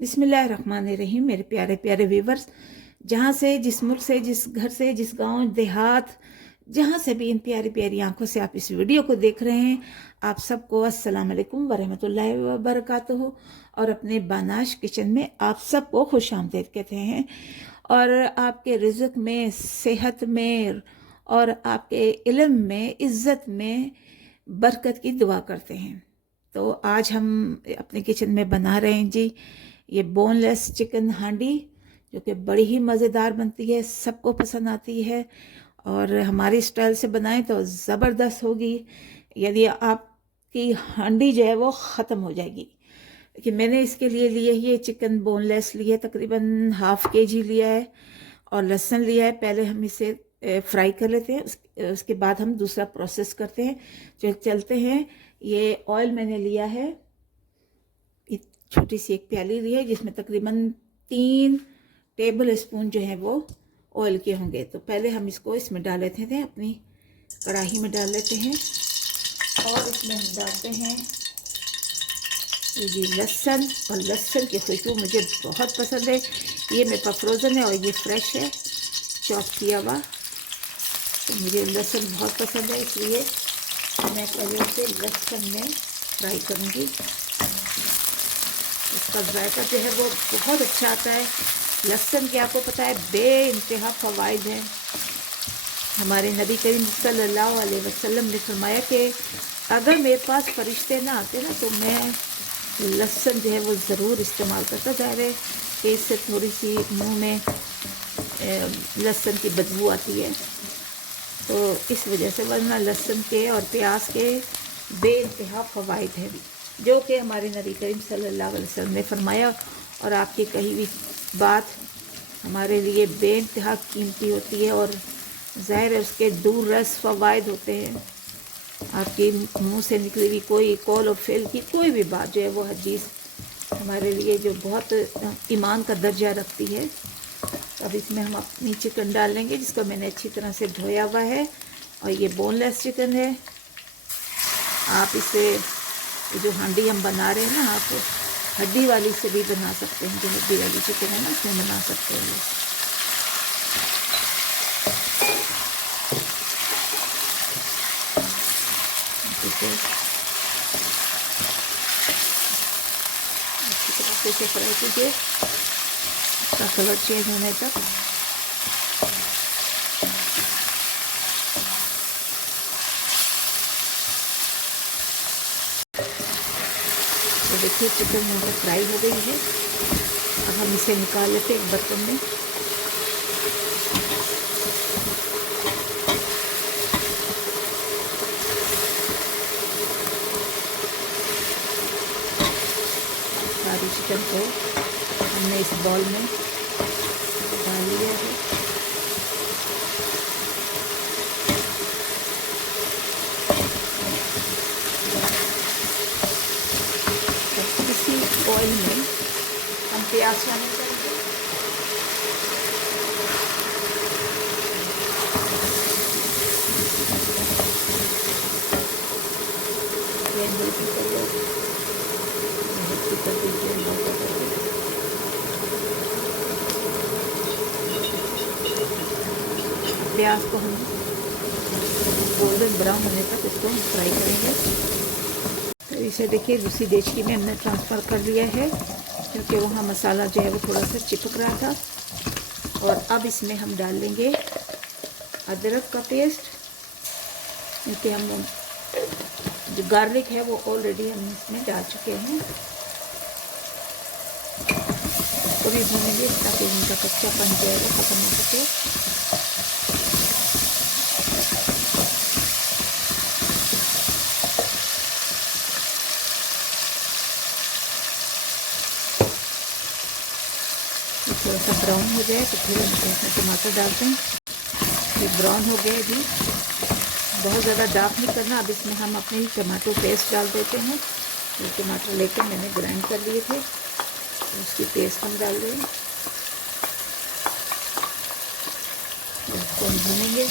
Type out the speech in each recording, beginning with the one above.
बिस्मिल्लाहिर्रहमानिर्रहीम। मेरे प्यारे प्यारे व्यूवर्स, जहाँ से, जिस मुल्क से, जिस घर से, जिस गांव देहात, जहाँ से भी इन प्यारी प्यारी आंखों से आप इस वीडियो को देख रहे हैं, आप सबको अस्सलाम वालेकुम वरहमतुल्लाहि व बरकातुहू। और अपने बानाश किचन में आप सबको खुश आमदीद कहते हैं और आपके रिज़्क में, सेहत में और आपके इल्म में, इज़्ज़त में बरकत की दुआ करते हैं। तो आज हम अपने किचन में बना रहे हैं जी ये बोनलेस चिकन हांडी, जो कि बड़ी ही मज़ेदार बनती है, सबको पसंद आती है और हमारी स्टाइल से बनाएं तो ज़बरदस्त होगी। यदि आपकी हांडी जो है वो ख़त्म हो जाएगी। कि मैंने इसके लिए लिए ये चिकन बोनलेस लिए, तकरीबन ½ kg लिया है और लहसुन लिया है। पहले हम इसे फ्राई कर लेते हैं, उसके बाद हम दूसरा प्रोसेस करते हैं। चलते हैं। ये ऑयल मैंने लिया है, छोटी सी एक प्याली ली है जिसमें तकरीबन 3 टेबल स्पून जो है वो ऑयल के होंगे। तो पहले हम इसको इसमें डाल लेते थे, अपनी कढ़ाई में डाल लेते हैं और इसमें हम डालते हैं ये लहसुन। और लहसुन की खुशबू मुझे बहुत पसंद है। ये मेरे पास फ्रोज़न है और ये फ्रेश है, चॉप किया हुआ। तो मुझे लहसुन बहुत पसंद है, इसलिए मैं पहले इसे लहसुन में फ्राई करूँगी। इसका जायका जो है वो बहुत अच्छा आता है। लहसुन के आपको पता है बेइंतहा फ़वाइद हैं। हमारे नबी करीम सल्लल्लाहु अलैहि वसल्लम ने फरमाया कि अगर मेरे पास फरिश्ते ना आते ना तो मैं लहसुन जो है वो ज़रूर इस्तेमाल करता। ज़ाहिर है कि इससे थोड़ी सी मुंह में लहसुन की बदबू आती है, तो इस वजह से, वरना लहसुन के और प्याज के बेइंतहा फ़वाइद है भी, जो कि हमारे नबी करीम सल्लल्लाहु अलैहि वसल्लम ने फरमाया। और आपकी कही हुई बात हमारे लिए बेइंतहा कीमती होती है और ज़ाहिर है उसके दूररस फ़वाइद होते हैं। आपके मुंह से निकली हुई कोई कौल और फ़िल की कोई भी बात जो है वो हदीस हमारे लिए जो बहुत ईमान का दर्जा रखती है। अब इसमें हम अपनी चिकन डाल लेंगे, जिसको मैंने अच्छी तरह से धोया हुआ है और ये बोनलेस चिकन है। आप इसे, जो हांडी हम बना रहे हैं ना, आप हड्डी वाली से भी बना सकते हैं। जो हड्डी वाली चिकन है ना, उसमें बना सकते हैं। इसे अच्छी तरह से इसे फ्राई कीजिए, इसका कलर चेंज होने तक। तो देखिए चिकन मुझे फ्राई हो गई है। अब हम इसे निकाल लेते हैं एक बर्तन में। सारी चिकन को हमने इस बॉल में डाल लिया है। इसी ऑयल में हम प्याज शामिल करेंगे। प्याज को हम गोल्डन ब्राउन होने तक इसको फ्राई करेंगे। तो इसे देखिए दूसरी देचकी में हमने ट्रांसफ़र कर लिया है, क्योंकि वहाँ मसाला जो है वो थोड़ा सा चिपक रहा था। और अब इसमें हम डाल लेंगे अदरक का पेस्ट, क्योंकि हम जो गार्लिक है वो ऑलरेडी हम इसमें डाल चुके हैं। इसको भी भूनेंगे ताकि इनका कच्चापन जो है वो ख़त्म हो सके। थोड़ा सा ब्राउन हो जाए तो फिर हम इसमें टमाटर डालते हैं। ये ब्राउन हो गया जी, बहुत ज़्यादा डार्क नहीं करना। अब इसमें हम अपने टमाटो पेस्ट डाल देते हैं। ये टमाटर लेके मैंने ग्राइंड कर लिए थे, तो उसकी पेस्ट हम डाल दें। इसको हम भूनेंगे।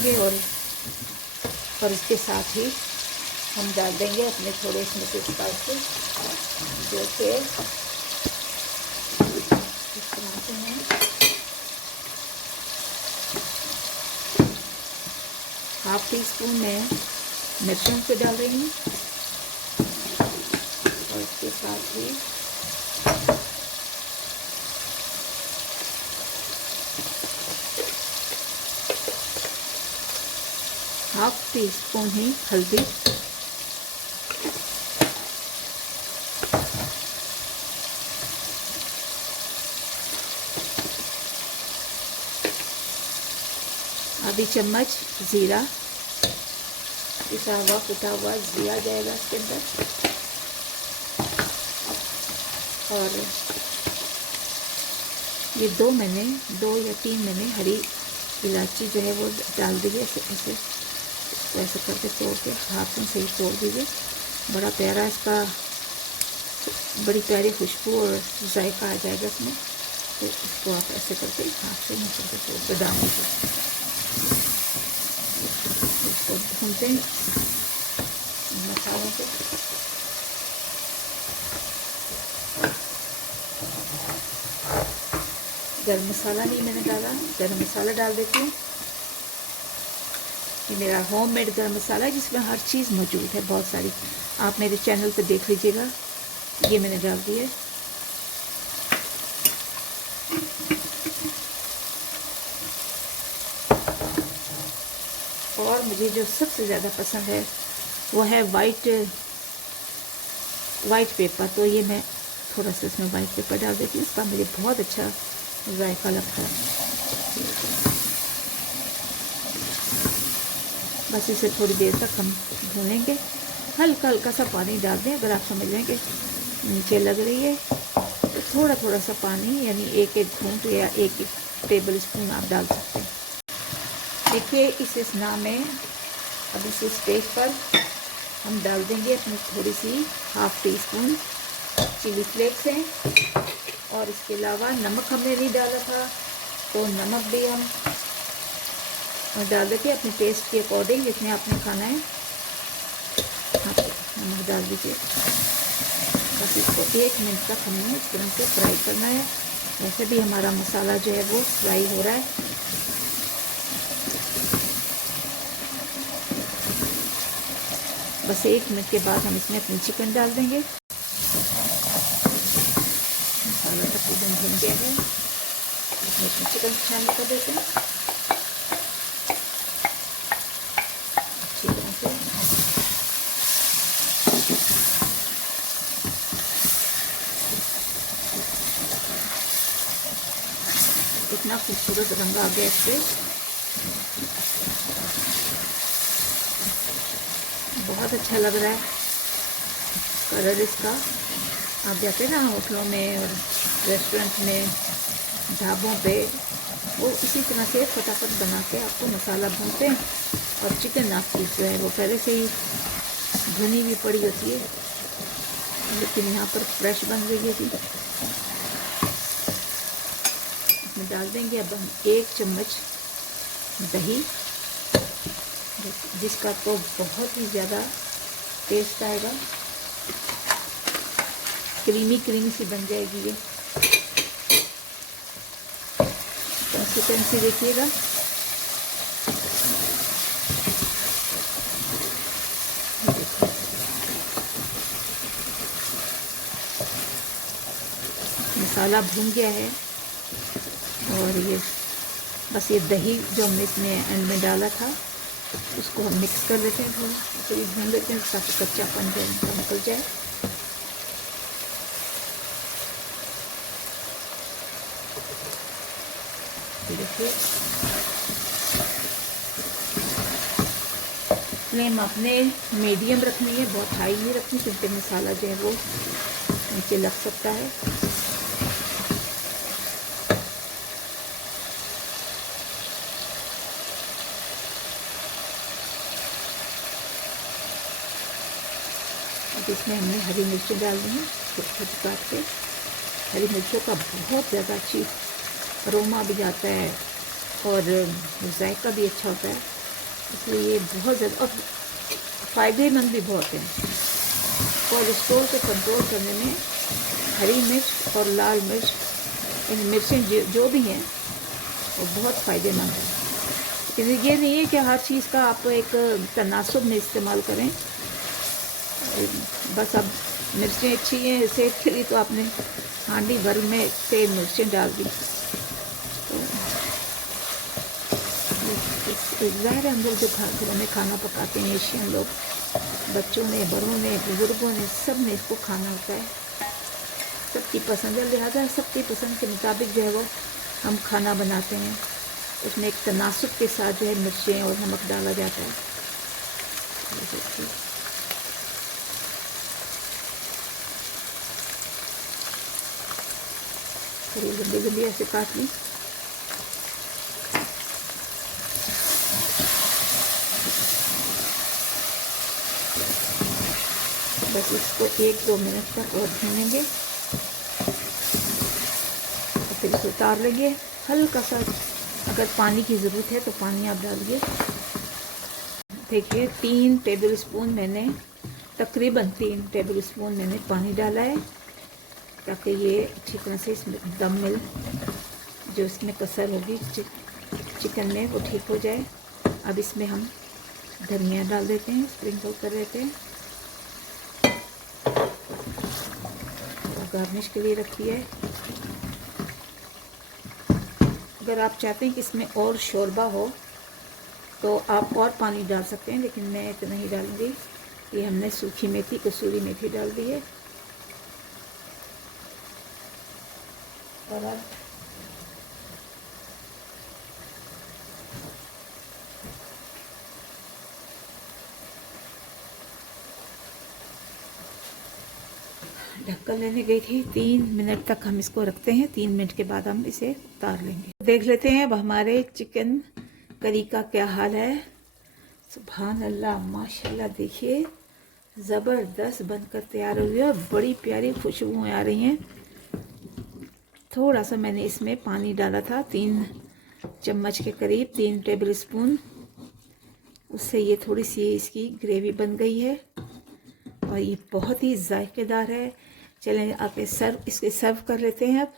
देंगे और इसके साथ ही हम डाल देंगे अपने थोड़े इसमें से स्पाइसेस, जो कि इस तरह से हैं। हाफ टी स्पून में मिर्चों को डाल रही हूँ और इसके साथ ही हाफ टी स्पून ही हल्दी, आधी चम्मच जीरा, पिसा हुआ कुटा हुआ जीरा जाएगा इसके अंदर, और ये दो या तीन मैंने हरी इलायची जो है वो डाल दीजिए। ऐसे करके तोड़ के हाथों से ही तोड़ दीजिए। बड़ा प्यारा इसका, बड़ी प्यारी खुशबू और जायका आ जाएगा इसमें। तो इसको आप ऐसे करके हाथ से नहीं करके तोड़ के डाल दीजिए। इसको भूनते हैं मसालों को। गरम मसाला नहीं मैंने डाला, गरम मसाला डाल देती हूँ। ये मेरा होममेड गरम मसाला है जिसमें हर चीज़ मौजूद है, बहुत सारी। आप मेरे चैनल पर देख लीजिएगा। ये मैंने डाल दिए। और मुझे जो सबसे ज़्यादा पसंद है वो है वाइट पेपर। तो ये मैं थोड़ा सा इसमें वाइट पेपर डाल देती हूँ। इसका मुझे बहुत अच्छा जायका लगता है। बस इसे थोड़ी देर तक हम भूनेंगे। हल्का हल्का सा पानी डाल दें। अगर आप समझ लें कि नीचे लग रही है तो थोड़ा थोड़ा सा पानी, यानी एक घूंट या एक टेबल स्पून आप डाल सकते हैं। देखिए इस स्ना में अब इस स्टेज पर हम डाल देंगे अपनी थोड़ी सी half teaspoon chilli flakes हैं, और इसके अलावा नमक हमने नहीं डाला था, तो नमक भी हम डाल देते अपने टेस्ट के अकॉर्डिंग, जितने आपने खाना है आप नमक डाल दीजिए। बस इसको 1 मिनट तक हमें इस तरह से फ्राई करना है। वैसे भी हमारा मसाला जो है वो फ्राई हो रहा है। बस 1 मिनट के बाद हम इसमें अपनी चिकन डाल देंगे। मसाला तकरीबन भुन गया है। इसमें चिकन शामिल कर देते हैं अच्छी तरह से। इतना खूबसूरत रंग आ गया इससे, बहुत अच्छा लग रहा है कलर इसका। आप जाते हैं ना होटलों में और रेस्टोरेंट में, ढाबों पे, वो इसी तरह से फटाफट बना के आपको मसाला भूनते हैं और चिकन आपकी जो है वो पहले से ही भुनी भी पड़ी होती है, लेकिन यहाँ पर फ्रेश बन रही है जी। इसमें डाल देंगे अब हम 1 चम्मच दही, जिसका तो बहुत ही ज़्यादा टेस्ट आएगा। क्रीमी सी बन जाएगी ये। कंसिस्टेंसी देखिएगा। मसाला भून गया है और ये बस ये दही जो हमने इसमें एंड में डाला था उसको हम मिक्स कर लेते हैं, थोड़ा भून लेते हैं ताकि कच्चापन जो है निकल जाए। देखिए फ्लेम आपने मीडियम रखनी है, बहुत हाई नहीं रखनी क्योंकि मसाला जो है वो नीचे लग सकता है। अब इसमें हमने हरी मिर्चें डाल दी हैं छोटी काट के। हरी मिर्चों का बहुत ज़्यादा अच्छी अरोमा भी आता है और जायका भी अच्छा होता है। इसलिए ये बहुत ज़्यादा और फ़ायदेमंद भी बहुत है। कोलेस्ट्रॉल को कंट्रोल करने में हरी मिर्च और लाल मिर्च, इन मिर्चें जो भी हैं वो बहुत फ़ायदेमंद है। लेकिन ये नहीं है कि हर चीज़ का आप एक तनासुब में इस्तेमाल करें। बस अब मिर्चें अच्छी हैं सेहत के लिए तो आपने हांडी भर में से मिर्चें डाल दी तो ज़ाहिर है हम लोग जो घरों में खाना पकाते हैं एशियन लोग, बच्चों ने, बड़ों ने, बुज़ुर्गों ने, सब ने इसको खाना होता है। सबकी पसंद है, लिहाजा सबकी पसंद के मुताबिक जो है वो हम खाना बनाते हैं। उसमें एक तनासुब के साथ जो है मिर्चें और नमक डाला जाता है। थोड़ी लंबी लंबी ऐसे काट ली। बस इसको 1-2 मिनट तक और भूनेंगे और फिर इसे उतार लेंगे। हल्का सा अगर पानी की ज़रूरत है तो पानी आप डालिए। देखिए 3 टेबल स्पून मैंने, तकरीबन 3 टेबल स्पून मैंने पानी डाला है ताकि ये अच्छी तरह से इसमें दम मिल, जो इसमें कसर होगी चिकन में वो ठीक हो जाए। अब इसमें हम धनिया डाल देते हैं, स्प्रिंकल कर देते हैं। गार्निश के लिए रखी है। अगर आप चाहते हैं कि इसमें और शोरबा हो तो आप और पानी डाल सकते हैं, लेकिन मैं इतना ही डालूंगी। ये हमने सूखी मेथी, कसूरी मेथी डाल दी है। और अब ढक्कन लेने गई थी। 3 मिनट तक हम इसको रखते हैं। 3 मिनट के बाद हम इसे उतार लेंगे। देख लेते हैं अब हमारे चिकन करी का क्या हाल है। सुभान अल्लाह, माशाल्लाह, देखिए ज़बरदस्त बनकर तैयार हो गया। बड़ी प्यारी खुशबुएं आ रही हैं। थोड़ा सा मैंने इसमें पानी डाला था, 3 चम्मच के करीब, 3 टेबल स्पून। उससे ये थोड़ी सी इसकी ग्रेवी बन गई है और ये बहुत ही जायकेदार है। चलें आप इसके सर्व कर लेते हैं अब।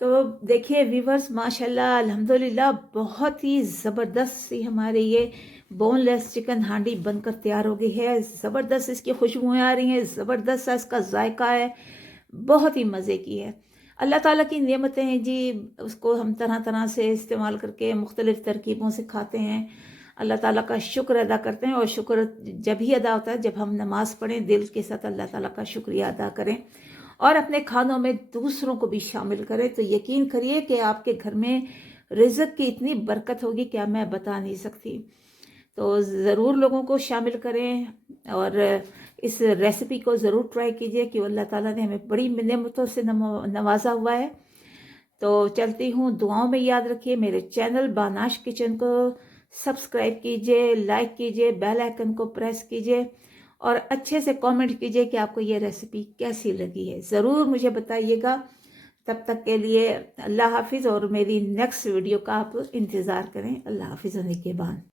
तो देखिए व्यूवर्स, माशाल्लाह अल्हम्दुलिल्लाह, बहुत ही ज़बरदस्त सी हमारे ये बोनलेस चिकन हांडी बनकर तैयार हो गई है। ज़बरदस्त इसकी खुशबुएं आ रही हैं, ज़बरदस्त सा इसका जायका है, बहुत ही मज़े की है। अल्लाह ताला की नेमतें हैं जी, उसको हम तरह तरह से इस्तेमाल करके मुख्तलिफ़ तरकीबों से खाते हैं। अल्लाह ताला का शुक्र अदा करते हैं और शुक्र जब ही अदा होता है जब हम नमाज़ पढ़ें, दिल के साथ अल्लाह ताला का शुक्रिया अदा करें और अपने खानों में दूसरों को भी शामिल करें। तो यकीन करिए कि आपके घर में रिज़्क़ की इतनी बरकत होगी क्या मैं बता नहीं सकती। तो ज़रूर लोगों को शामिल करें और इस रेसिपी को ज़रूर ट्राई कीजिए कि अल्लाह ताला ने हमें बड़ी नेमतों से नवाजा हुआ है। तो चलती हूँ, दुआओं में याद रखिए। मेरे चैनल बानाश किचन को सब्सक्राइब कीजिए, लाइक कीजिए, बेल आइकन को प्रेस कीजिए और अच्छे से कमेंट कीजिए कि आपको ये रेसिपी कैसी लगी है। ज़रूर मुझे बताइएगा। तब तक के लिए अल्लाह हाफिज़ और मेरी नेक्स्ट वीडियो का आप इंतज़ार करें। अल्लाह हाफिज़ होने के बाद।